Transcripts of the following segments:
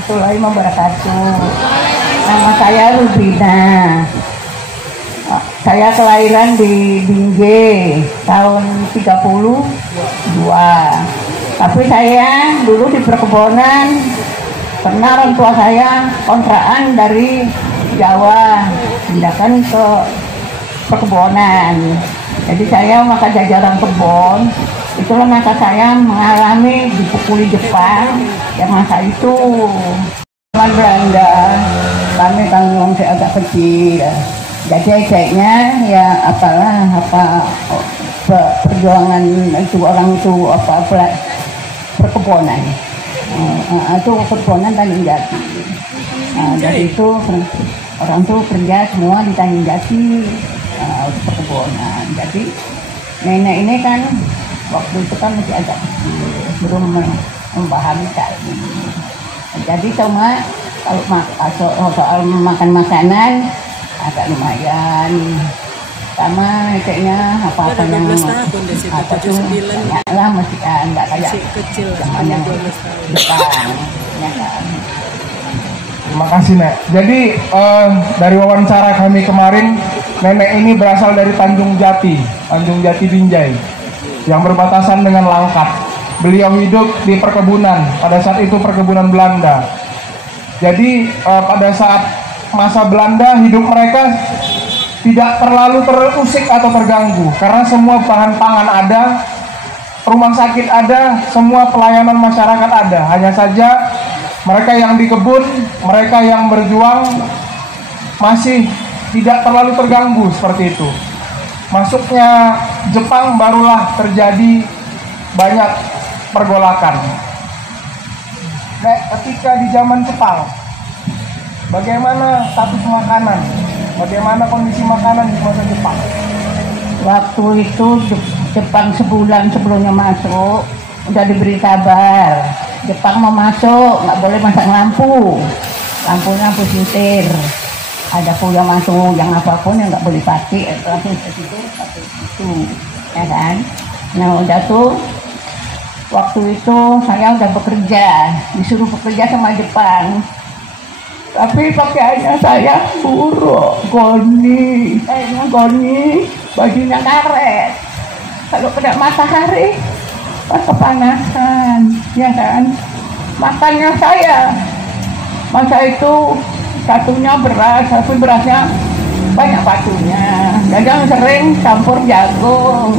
Assalamualaikum wabarakatuh. Nama saya Rubina. Saya kelahiran di Binjai tahun 32. Tapi saya dulu di perkebunan, karena orang tua saya kontrakan dari Jawa, pindahkan ke perkebunan. Jadi saya maka jajaran kebun. Itulah masa saya mengalami dipukuli Jepang yang masa itu. Zaman Belanda, kami tanggung saya agak kecil. Jadi ejeknya ya perjuangan itu orang itu perkebunan. Itu perkebunan Tanjung Jati. Dari itu orang tuh kerja semua di Tanjung Jati, perkebunan. Jadi nenek ini kan waktu itu kan masih agak kecil, belum memahami tadi. Jadi cuma kalau soal makan makanan agak lumayan, sama kayaknya apa-apa yang apa tuh lah masih enggak kayak zaman yang Jepang, ya kan. Terima kasih, Nek. Jadi dari wawancara kami kemarin, nenek ini berasal dari Tanjung Jati Binjai, yang berbatasan dengan Langkat. Beliau hidup di perkebunan, pada saat itu perkebunan Belanda. Jadi pada saat masa Belanda, hidup mereka tidak terlalu terusik atau terganggu, karena semua bahan pangan ada, rumah sakit ada, semua pelayanan masyarakat ada. Hanya saja mereka yang di kebun, mereka yang berjuang masih tidak terlalu terganggu seperti itu. Masuknya Jepang barulah terjadi banyak pergolakan. Nah, ketika di zaman Jepang, bagaimana status makanan? Bagaimana kondisi makanan di masa Jepang? Waktu itu Jepang sebulan sebelumnya masuk udah diberi kabar Jepang mau masuk, nggak boleh masang lampu, lampunya lampu sintir. Ada pun yang masuk, yang apapun yang nggak boleh pakai, langsung pakai itu, ya kan? Nah udah tuh, waktu itu saya udah bekerja, disuruh bekerja sama Jepang. Tapi pakaiannya saya buruk, goni, bajunya karet. Kalau kena matahari, kepanasan, ya kan? Makannya saya, masa itu satunya beras, tapi berasnya banyak batunya. Kadang sering campur jagung.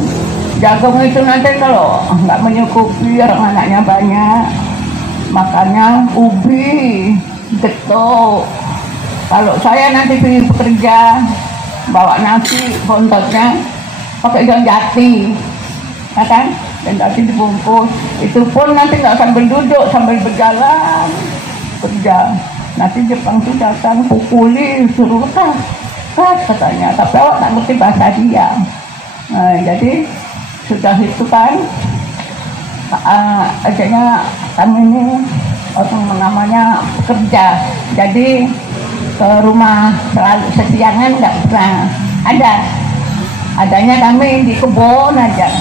Jagung itu nanti kalau nggak menyukupi, orang anaknya banyak, makannya ubi, getuk. Kalau saya nanti pergi bekerja, bawa nasi, bontotnya pakai ikan jati, ya kan? Dan jati dibungkus. Itu pun nanti nggak sambil duduk, sambil berjalan kerja. Nanti Jepang itu datang pukuli, suruh kas katanya. Tapi awak tak ngerti bahasa dia. Nah, jadi sudah itu kan, akhirnya kami ini namanya kerja. Jadi ke rumah selalu sesiangan nggak pernah ada. Adanya kami di kebun aja.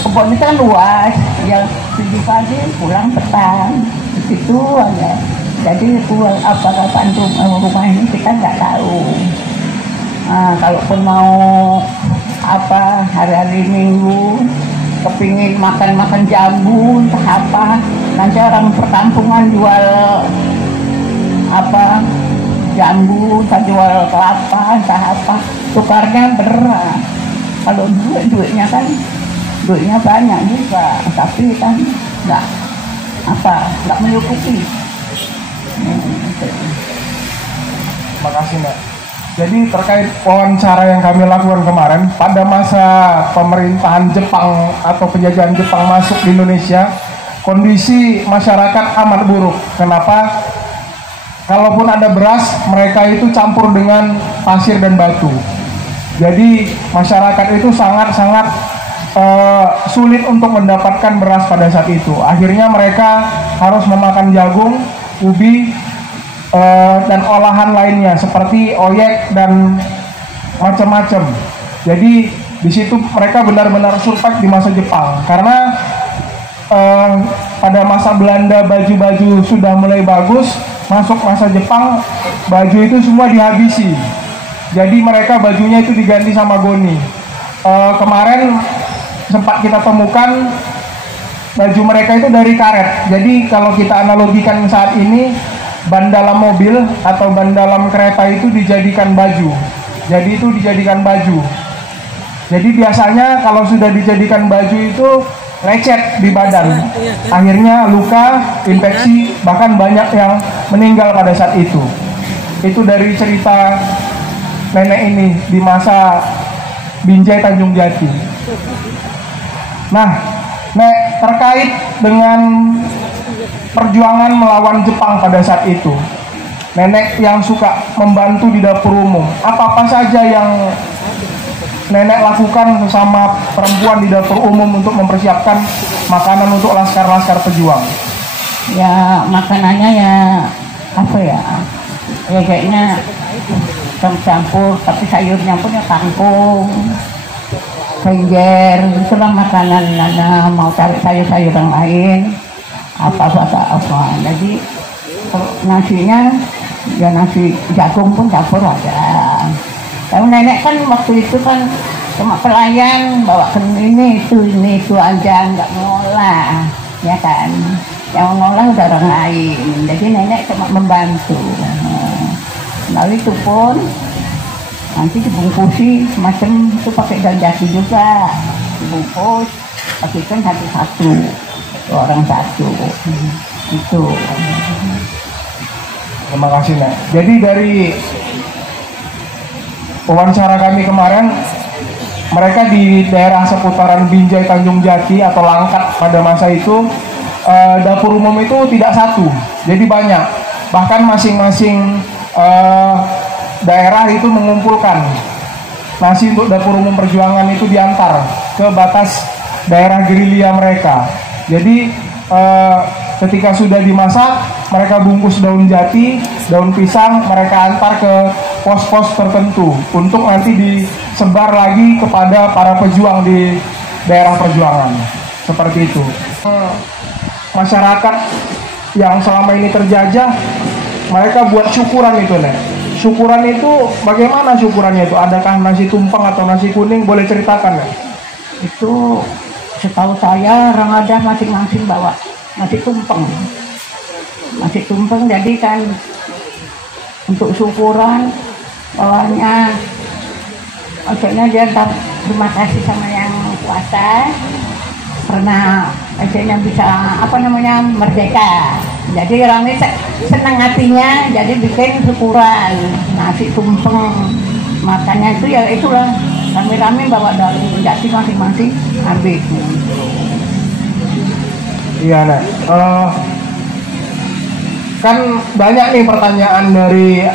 Kebun itu kan luas, ya 7 pagi pulang petang, di situ aja. Jadi kapan rumah ini kita nggak tahu. Kalaupun mau hari-hari Minggu kepingin makan jambu entah apa, nanti orang perkampungan jual jambu, entah jual kelapa, entah apa, tukarnya berat. Kalau duitnya banyak juga, tapi kan nggak menyukupi. Terima kasih, Mbak. Jadi terkait wawancara yang kami lakukan kemarin, pada masa pemerintahan Jepang atau penjajahan Jepang masuk di Indonesia, kondisi masyarakat amat buruk. Kenapa? Kalaupun ada beras, mereka itu campur dengan pasir dan batu. Jadi masyarakat itu sangat-sangat sulit untuk mendapatkan beras pada saat itu. Akhirnya mereka harus memakan jagung, ubi, dan olahan lainnya seperti oyek dan macam-macam. Jadi di situ mereka benar-benar survive di masa Jepang, karena pada masa Belanda baju-baju sudah mulai bagus, masuk masa Jepang, baju itu semua dihabisi. Jadi mereka bajunya itu diganti sama goni. Kemarin sempat kita temukan baju mereka itu dari karet. Jadi kalau kita analogikan saat ini, ban dalam mobil atau ban dalam kereta itu dijadikan baju. Jadi itu dijadikan baju. Jadi biasanya kalau sudah dijadikan baju itu lecet di badan. Akhirnya luka, infeksi, bahkan banyak yang meninggal pada saat itu. Itu dari cerita nenek ini di masa Binjai Tanjung Jati. Nah, Nek, terkait dengan perjuangan melawan Jepang pada saat itu, nenek yang suka membantu di dapur umum, apa-apa saja yang nenek lakukan sesama perempuan di dapur umum untuk mempersiapkan makanan untuk laskar-laskar pejuang? Ya makanannya ya apa ya, ya kayaknya campur, tapi sayurnya punya kangkung, kenjer, itulah makanan. Nana mau cari sayur-sayuran lain apa. Jadi nasinya ya nasi jagung pun campur ada. Kalau nenek kan waktu itu kan cuma pelayan bawakan ini itu aja, nggak ngolah, ya kan. Yang ngolah udah orang lain. Jadi nenek cuma membantu. Lalu itu pun nanti dibungkusi semacam itu pakai daun jati juga, dibungkus pastikan satu-satu, orang satu itu. Terima kasih, Nek. Jadi dari wawancara kami kemarin, mereka di daerah seputaran Binjai Tanjung Jati atau Langkat pada masa itu, dapur umum itu tidak satu, jadi banyak. Bahkan masing-masing daerah itu mengumpulkan nasi untuk dapur umum perjuangan itu diantar ke batas daerah gerilya mereka. Jadi ketika sudah dimasak, mereka bungkus daun jati, daun pisang, mereka antar ke pos-pos tertentu untuk nanti disebar lagi kepada para pejuang di daerah perjuangan. Seperti itu. Masyarakat yang selama ini terjajah, mereka buat syukuran itu, Nek. Syukuran itu bagaimana syukurannya itu? Adakah nasi tumpeng atau nasi kuning? Boleh ceritakan, Nek? Itu setahu saya orang ada masing-masing bawa nasi tumpeng. Nasi tumpeng jadi kan untuk syukuran bawahnya, maksudnya dia terima kasih sama yang kuasa karena akhirnya bisa merdeka. Jadi orang ini senang hatinya, jadi bikin syukuran nasi tumpeng. Makanya itu ya itulah rame-rame bawa daun jati masing-masing ambil. Iya, Nek. Kan banyak nih pertanyaan dari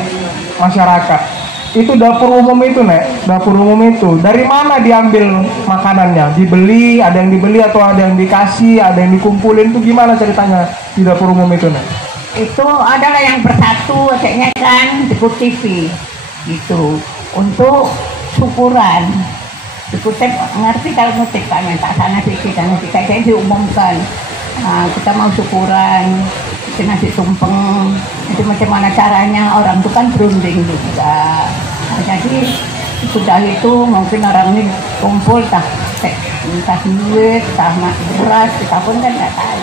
masyarakat. Itu dapur umum itu, Nek. Dapur umum itu dari mana diambil makanannya? Dibeli, ada yang dibeli atau ada yang dikasih, ada yang dikumpulin, itu gimana ceritanya di dapur umum itu, Nek? Itu adalah yang bersatu, kayaknya kan di TV gitu untuk syukuran. Dikutip ngerti kalau ngutip kan tak sana sisi dan kayak diumumkan. Kita mau syukuran, kita nasi tumpeng, itu macam mana caranya, orang itu kan berunding juga. Jadi sudah itu mungkin orang ini kumpul entah duit, entah beras, kita pun kan nggak tahu.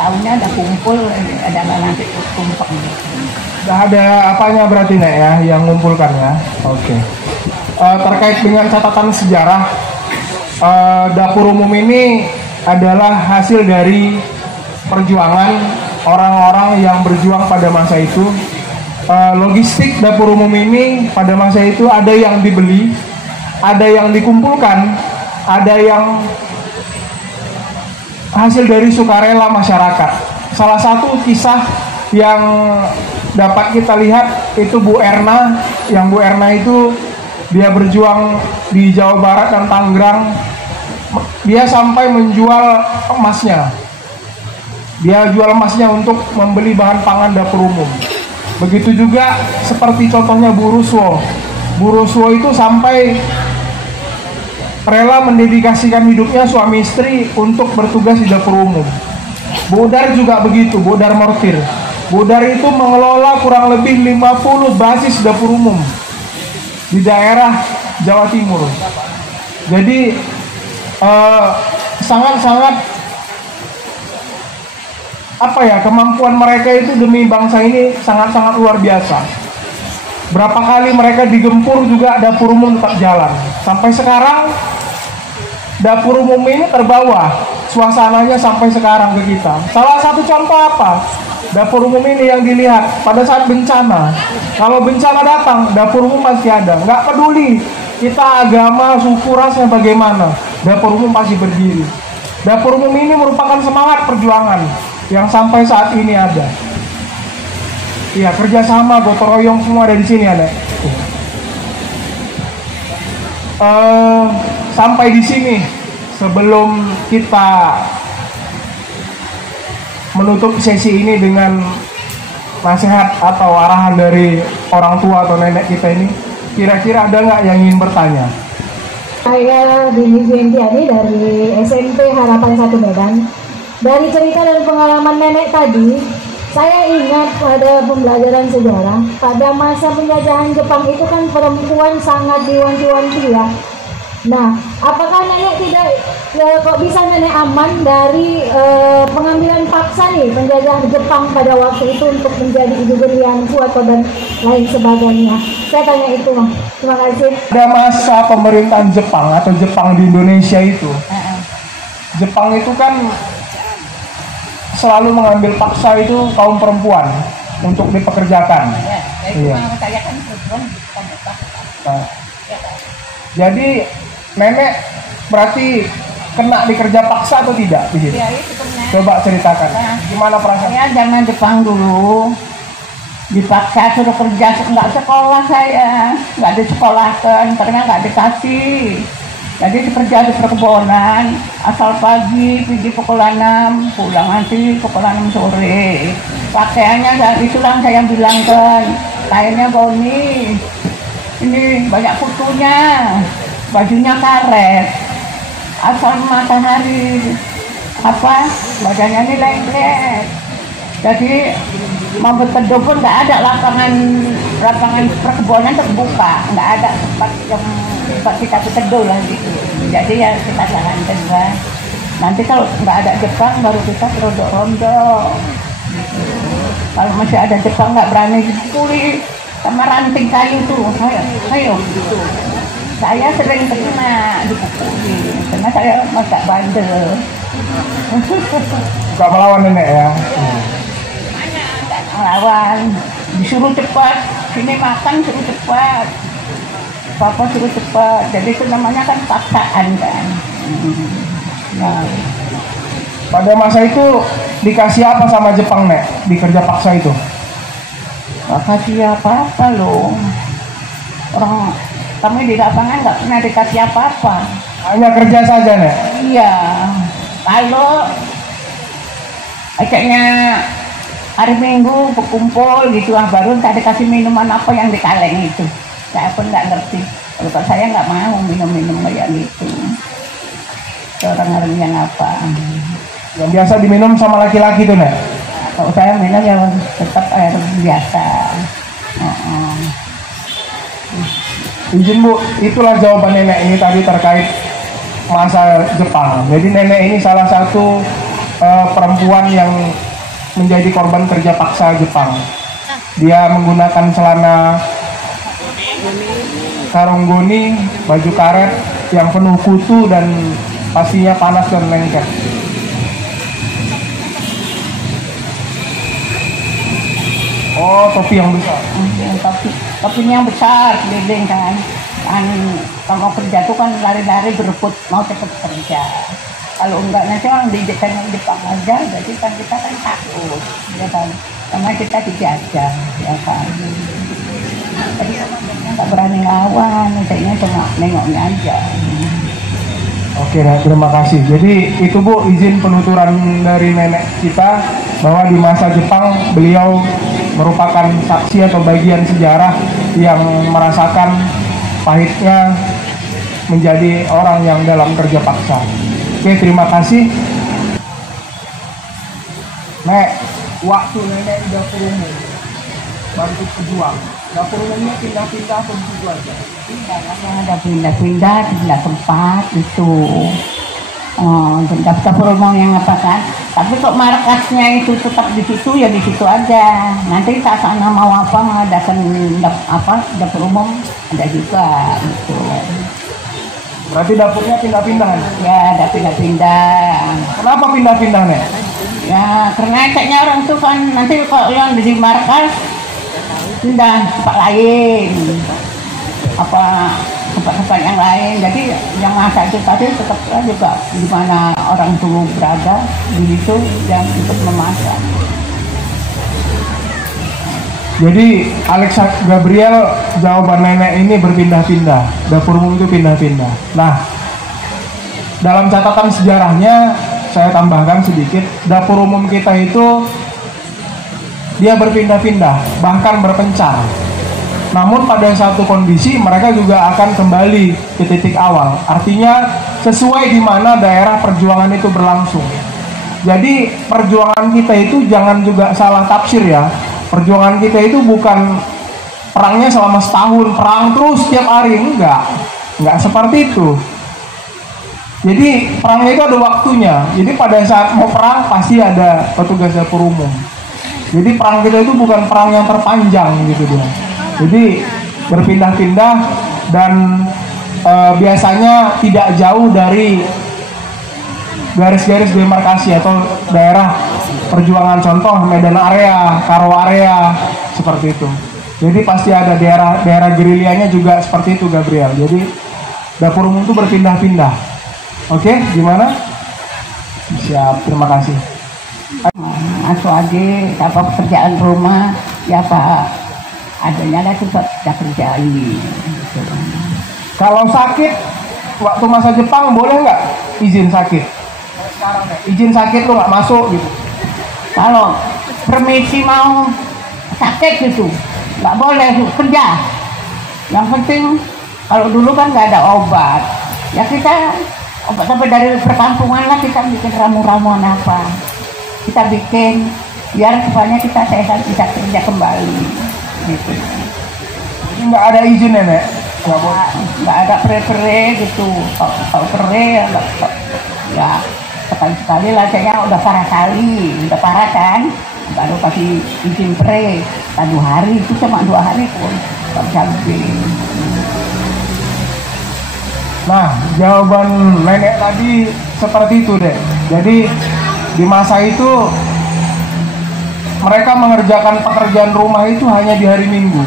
Tahunya ada kumpul, ada nasi tumpeng. Nggak ada apanya berarti, Nek, ya, yang ngumpulkan ya. Oke. Terkait dengan catatan sejarah, dapur umum ini adalah hasil dari perjuangan orang-orang yang berjuang pada masa itu. Logistik dapur umum ini pada masa itu ada yang dibeli, ada yang dikumpulkan, ada yang hasil dari sukarela masyarakat. Salah satu kisah yang dapat kita lihat itu Bu Erna, yang Bu Erna itu dia berjuang di Jawa Barat dan Tangerang. Dia sampai menjual emasnya. Dia jual emasnya untuk membeli bahan pangan dapur umum. Begitu juga seperti contohnya Bu Ruswo. Bu Ruswo itu sampai rela mendedikasikan hidupnya suami istri untuk bertugas di dapur umum. Bu Dar juga begitu, Bu Dar Mortir. Budar itu mengelola kurang lebih 50 basis dapur umum di daerah Jawa Timur. Jadi sangat-sangat kemampuan mereka itu demi bangsa ini sangat-sangat luar biasa. Berapa kali mereka digempur juga dapur umum tetap jalan. Sampai sekarang dapur umum ini terbawa suasananya sampai sekarang ke kita. Salah satu contoh apa? Dapur umum ini yang dilihat pada saat bencana. Kalau bencana datang, dapur umum masih ada. Nggak peduli kita agama, suku, rasnya bagaimana, dapur umum pasti berdiri. Dapur umum ini merupakan semangat perjuangan yang sampai saat ini ada. Iya, kerjasama, gotong royong semua ada di sini ada. Sampai di sini sebelum kita menutup sesi ini dengan nasihat atau arahan dari orang tua atau nenek kita ini, kira-kira ada nggak yang ingin bertanya? Saya Dini Fientiani dari SMP Harapan 1 Medan. Dari cerita dan pengalaman nenek tadi, saya ingat pada pembelajaran sejarah, pada masa penjajahan Jepang itu kan perempuan sangat diwanti-wanti ya. Nah, apakah nenek kok bisa nenek aman dari pengambilan paksa nih penjajahan Jepang pada waktu itu untuk menjadi ibu berian Kuato dan lain sebagainya? Saya tanya itu, Mas. Terima kasih. Pada masa pemerintahan Jepang atau Jepang di Indonesia itu, Jepang itu kan selalu mengambil paksa itu kaum perempuan untuk dipekerjakan. Iya. Nah, jadi nenek berarti kena dikerja paksa atau tidak? Iya, itu pernah. Coba ceritakan. Gimana perasaan? Saya zaman Jepang dulu dipaksa suruh kerja, nggak sekolah saya, nggak disekolahkan karena nggak dikasih. Jadi kerja di perkebunan, asal pagi pergi pukul 6, pulang nanti pukul 6 sore. Pakaiannya itulah saya bilangkan, kainnya goni, ini banyak kutunya, bajunya karet, asal matahari, badannya ini lengket. Jadi mau berteduh pun nggak ada lapangan perkebunan terbuka, nggak ada tempat yang kita berteduh lah gitu. Jadi ya kita jalankan lah. Nanti kalau nggak ada Jepang baru kita ronda-ronda. Gitu. Kalau masih ada Jepang nggak berani dipukuli sama ranting kayu tuh, ayo gitu. Saya sering kena dipukuli karena saya agak bandel. Gak melawan nenek ya? Nggak melawan, disuruh cepat, sini makan suruh cepat, papa suruh cepat. Jadi itu namanya kan paksaan kan. Nah, pada masa itu dikasih apa sama Jepang, Nek? Di kerja paksa itu? nggak kasih apa-apa loh. Orang kami di lapangan nggak pernah dikasih apa-apa. Hanya kerja saja, Nek? Iya, kalau kayaknya hari Minggu berkumpul gitu baru nggak dikasih minuman apa yang di kaleng itu. Saya pun nggak ngerti. Kalau saya nggak mau minum-minum kayak gitu. Orang-orang yang apa? Yang biasa diminum sama laki-laki tuh, Nek? Kalau saya minum ya tetap air biasa. Izin Bu, itulah jawaban nenek ini tadi terkait masa Jepang. Jadi nenek ini salah satu perempuan yang menjadi korban kerja paksa Jepang. Dia menggunakan celana sarung goni, baju karet yang penuh kutu dan pastinya panas dan lengket. Oh, topi yang besar. Topinya yang besar, keliling kan. Kalau kerja tuh kan lari-lari berebut mau cepet kerja. Kalau enggak nanti orang di Jepang aja, jadi kan kita kan takut, ya kan? Karena kita dijajah, ya kan? Jadi nggak berani ngelawan, kayaknya cuma nengoknya aja. Oke, nah, terima kasih. Jadi itu Bu, izin penuturan dari nenek kita bahwa di masa Jepang beliau merupakan saksi atau bagian sejarah yang merasakan pahitnya menjadi orang yang dalam kerja paksa. Oke, terima kasih. Nek, waktu nenek di dapur umum bantu pejuang, dapur umumnya pindah-pindah atau begitu aja? Ada pindah-pindah, pindah tempat itu. Dapur umum yang apa kan? Tapi kok markasnya itu tetap di situ ya di situ aja. Nanti saat sana mau apa mengadakan dapur umum ada juga gitu. Berarti dapurnya pindah-pindah? Ya ada pindah-pindah. Kenapa pindah-pindah nek? Ya karena kayaknya orang tuh kan nanti kalau yang di markas pindah tempat lain, tempat-tempat yang lain. Jadi yang masa itu tadi tetap juga di mana orang dulu berada di situ yang ikut memasak. Jadi Alex Gabriel jawaban nenek ini berpindah-pindah, dapur umum itu pindah-pindah. Nah, dalam catatan sejarahnya saya tambahkan sedikit, dapur umum kita itu dia berpindah-pindah, bahkan berpencar. Namun pada satu kondisi mereka juga akan kembali ke titik awal. Artinya sesuai di mana daerah perjuangan itu berlangsung. Jadi perjuangan kita itu jangan juga salah tafsir ya. Perjuangan kita itu bukan perangnya selama setahun, perang terus setiap hari, enggak seperti itu. Jadi perangnya itu ada waktunya. Jadi pada saat mau perang pasti ada petugas dapur umum. Jadi perang kita itu bukan perang yang terpanjang gitu dia. Jadi berpindah-pindah dan biasanya tidak jauh dari garis-garis demarkasi atau daerah perjuangan, contoh Medan area, Karo area, seperti itu. Jadi pasti ada daerah gerilyanya juga seperti itu Gabriel. Jadi dapur umum itu berpindah-pindah. Oke, gimana? Siap, terima kasih. Asuh aja apa pekerjaan rumah ya Pak adanya lah coba kita kerjain. Kalau sakit waktu masa Jepang boleh nggak izin sakit? Sekarang izin sakit lu nggak masuk gitu. Kalau permisi mau sakit gitu nggak boleh kerja. Yang penting kalau dulu kan nggak ada obat ya kita obat sampai dari perkampungan lah kita bikin ramu-ramuan apa kita bikin biar supaya kita sehat bisa kerja kembali gitu. Jadi nggak ada izin nenek? Nggak ada pre gitu. Kalau pre ya sekali-sekali lah saya udah parah kan baru kasih izin pre 2 hari itu cuma 2 hari pun nggak bisa lebih. Nah, jawaban nenek tadi seperti itu deh. Jadi di masa itu mereka mengerjakan pekerjaan rumah itu hanya di hari Minggu.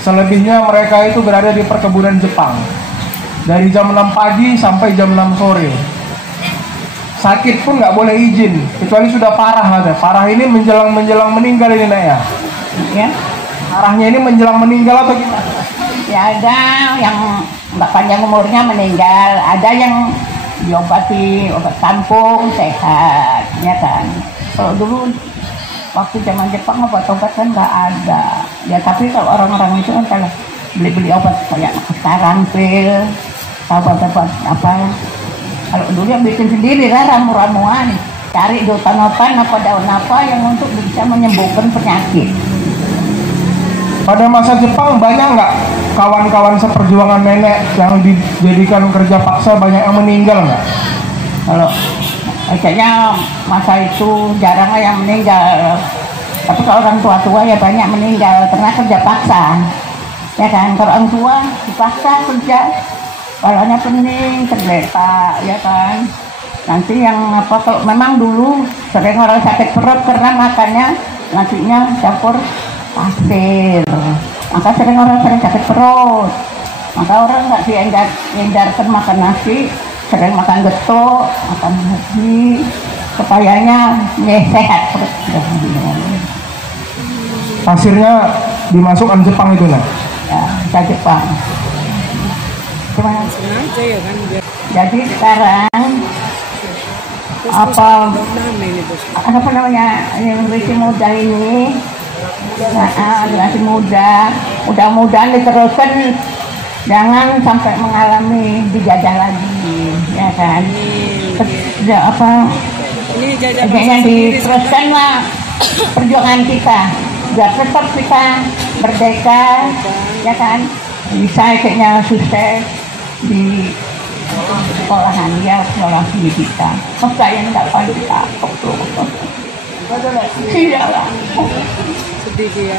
Selebihnya mereka itu berada di perkebunan Jepang dari jam 6 pagi sampai jam 6 sore. Sakit pun nggak boleh izin kecuali sudah parah ada. Parah ini menjelang meninggal ini Nek ya. Ya. Parahnya ini menjelang meninggal atau gimana? Ya ada yang nggak panjang umurnya meninggal, ada yang diobati obat kampung sehat, ya kan. Kalau dulu waktu zaman Jepang obat-obat kan nggak ada. Ya tapi kalau orang-orang itu kan kalau beli obat kayak Tarampil, obat-obat apa. Kalau dulu yang bikin sendiri lah ramu-ramuan, cari dotan-dotan apa daun apa yang untuk bisa menyembuhkan penyakit. Pada masa Jepang banyak nggak kawan-kawan seperjuangan nenek yang dijadikan kerja paksa, banyak yang meninggal nggak? Kalau kayaknya masa itu jarang yang meninggal. Tapi kalau orang tua-tua ya banyak meninggal karena kerja paksa. Ya kan, kalau orang tua dipaksa kerja, kalanya pening, tergeletak, ya kan. Nanti yang apa kalau memang dulu sering orang sakit perut karena makannya nasinya campur pasir, maka sering orang sakit perut, maka orang nggak dihindarkan makan nasi, sering makan getuk, makan nasi, supayanya sehat perut. Pasirnya dimasukkan Jepang itu lah. Ya, kita Jepang. Gimana? Jadi sekarang apa namanya yang lebih muda ini? Generasi muda, mudah-mudahan diteruskan, jangan sampai mengalami dijajah lagi, ya kan? Ini jajah Kayaknya diteruskan lah perjuangan kita biar tetap kita merdeka, ya kan? Bisa kayaknya sukses di sekolahan ya, sekolah pendidikan. Oh, saya nggak pandai takut loh. Tidak lah. sedih ya.